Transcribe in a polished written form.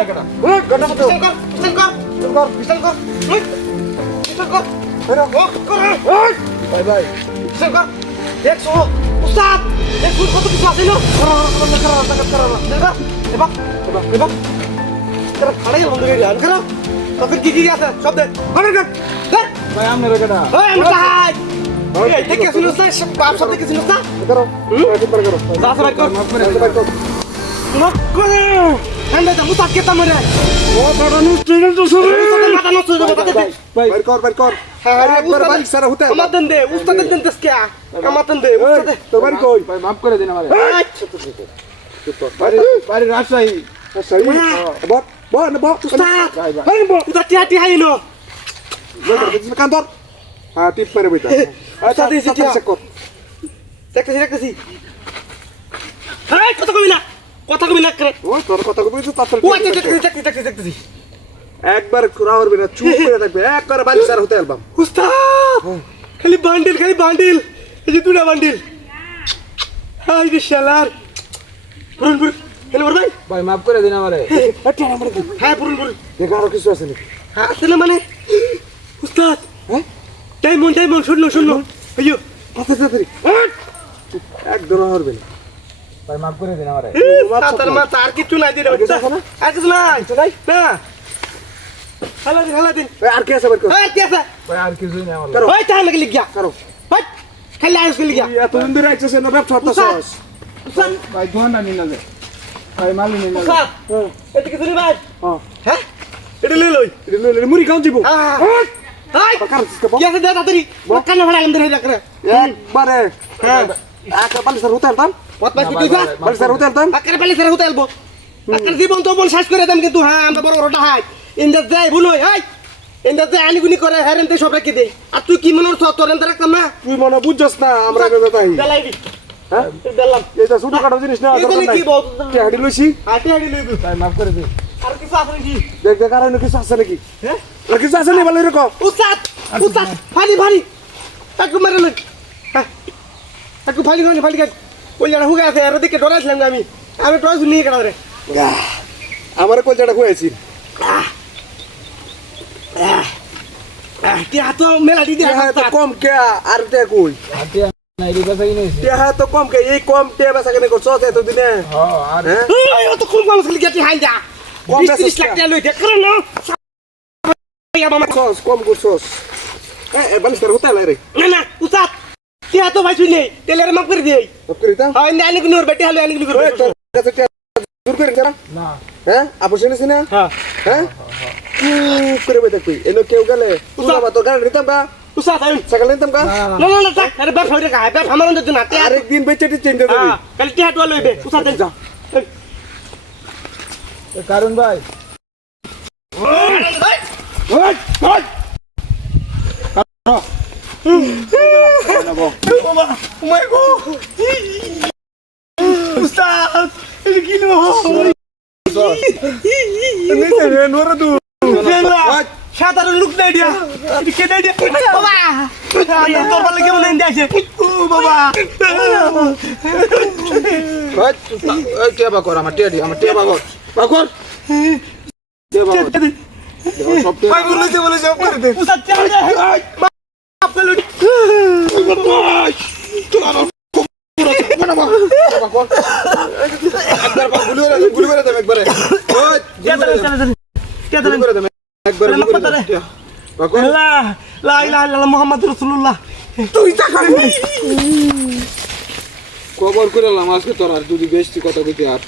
কেডা ওই গন্ডা মতো পিছন কর পিছন কর ওই ভাই ভাই পিছন কর দেখছো উস্তাদ দেখো কত কিছু আছে না এবার তোরা খাড়াই বন্ধ করে আন করো তখন কি আছে সব দে ভাই আমনে কেডা ওই আমি ভাই এই দেখে শুনো না বাপ সব দেখে শুনো না করো একটু করে করো যা সবাই কর মাফ করে একটু করো নকরে হ্যান্ডে দা মুতাক কে তামরে ও দাদা নষ্ট হয়ে গেল শুরু উস্তাদের মাথা নষ্ট হয়ে যাবে ভাই বাইর কর হ্যাঁ একবার বাইক সারা হতে আমার দেন দে উস্তাদের দেন তেস কে আমার দেন দে উস্তাদে তোর বাড়ি কই ভাই মাফ করে দিন আমারে বাড়ি বাড়ি রাজশাহী সরি বল বল না বল উস্তাদ ভাই ভাই আরে বল উস্তাদ টিয়া হাইনো কান্তর হ্যাঁ টিপ করে বইতা আচ্ছা দিছি, টিয়া। চেক কর দেখতেছি এই কথা কবি না করে ও তোর কথা কই তো তাড়াতাড়ি ও দেখতেছি একবার কুরা করবি না চুপ করে থাকবে একবার বাইক সারা হতে অ্যালবাম উস্তাদ খালি বান্ডিল এই যে দুটা বান্ডিল হাই রে শালার পুরুন হেলো ভাই ভাই মাফ করে দিন আমারে হ্যাঁ পুরুন দেখ আরো কিছু আছে নাকি হ্যাঁ আসলে মানে উস্তাদ হ্যাঁ ডায়মন্ড শূন্য আইয়ো তাড়াতাড়ি একদম হরবে না ভাই মাফ করে দিন আমারে তার মা তার কিছু নাই দিরে আর কিছু আছে না? আর কিছু নাই না হালা দিন আর কি আছে বাইক কর এই কি আছে ভাই আর কিছুই না আমার করো ওই তাহলে লাগি লিখিয়া করো ভাই খালি আইস লিখিয়া এতদিন ধরে আইছিস না ব্যবসা হতাছস উস্তাদ ভাই দোয়ানটা নিন না যে ভাই মালি নিন না উস্তাদ এটা কি শুনি ভাই হ্যাঁ হ্যাঁ এটা লই মুড়ি খাও দিব হাই কার কি আছে দে তাড়াতাড়ি কান্না ভাড়া আনতে রে রাখরে একবারে হ্যাঁ আকা বালি স্যার হতে আলতাম কত পাই তুই যা বালি স্যার হতে আলতাম আকারে পালি সেরা হতে আলবো আকার জীবন তো বল শেষ করে দেন কিন্তু হ্যাঁ আমরা বড় বড়টা হাই ইন্দার যাই ভুলই হাই ইন্দার যাই আনিগুনি করে হেরেন তে সব রেখে দে আর তুই কি মনে হচ্ছে তোর এন্দার রাখতাম না তুই মনে বুঝছস না আমরা এটা তাই দেলাই দি হ্যাঁ দিলাম এটা ছোট কাটো জিনিস না এখানে কি বল কে হাডি লইছি হাটি হাটি লইবি ভাই মাফ করে দিন আর কিছু আছে নাকি দেখ দেখ আর অন্য কিছু আছে নাকি হ্যাঁ আর কিছু আছে নি বলে এরকম উস্তাদ ভারী একটু মেরে লই হ্যাঁ একটু ফালি গাছ ওই জায়গা হুগে আছে আর দিকে ডরাইছিলাম আমি টয় নিয়ে কেন রে আমার কলজাটা খুঁয়েছি কি হাত মেলা দি দে হ্যাঁ তো কম কে আর তে কই হাতে নাই রে বাসাই নেছি হ্যাঁ তো কম কে এই কম তে বেসা কেন করছ এতদিনে হ্যাঁ আর হ্যাঁ এই তো খুব মানুষ খালি গেটি হাই যা কম 20-30 লাখ টাকা লই দে করে না সস কম করছস হ্যাঁ বালি স্যার হতে আলাই রে না উস্তাদ কি হাত ভাই শুনি তেলের মাপ করে দেই করিতা হয় না আনি কোন বেটি হালো আনি কোন ওই তোর কাছে কে দূর করে না না হ্যাঁ আপস এনেছিস না হ্যাঁ হ্যাঁ চুপ করে বই দেখবি এলো কেউ গেলে পুরা তো গাড়ি নিতাম কা উস্তাদ আই সাইকেল নিতাম কা না থাক আরে বাপ হইরে কা বাপ আমার অন্তর না তে আরেকদিন বেচে চেঞ্জ করে দিবি কাল কি হাত লইবে উস্তাদ যা কারণ ভাই উস্তাদ কি নো সাধারণ লোক নাই দিয়া কে নাই দিয়া বাবা তোর বলে কেমন নাই দিয়েছে ও বাবা ওই টিয়া কর আমার টিয়া দি আমার টিয়া কর কর টিয়া সব টিয়া ভাই বলে সব করে দে উস্তাদ চল যা আপনি লুট একবার গুলি করে দেব একবারে ওই গুলি করে দেব একবারে গুলি করে দেব টিয়া কর লা ইলাহা ইল্লাল্লাহ মুহাম্মাদুর রাসূলুল্লাহ তুই তা করবি খবর করে আজকে তোর আর যদি বেশি কথা কইতে আর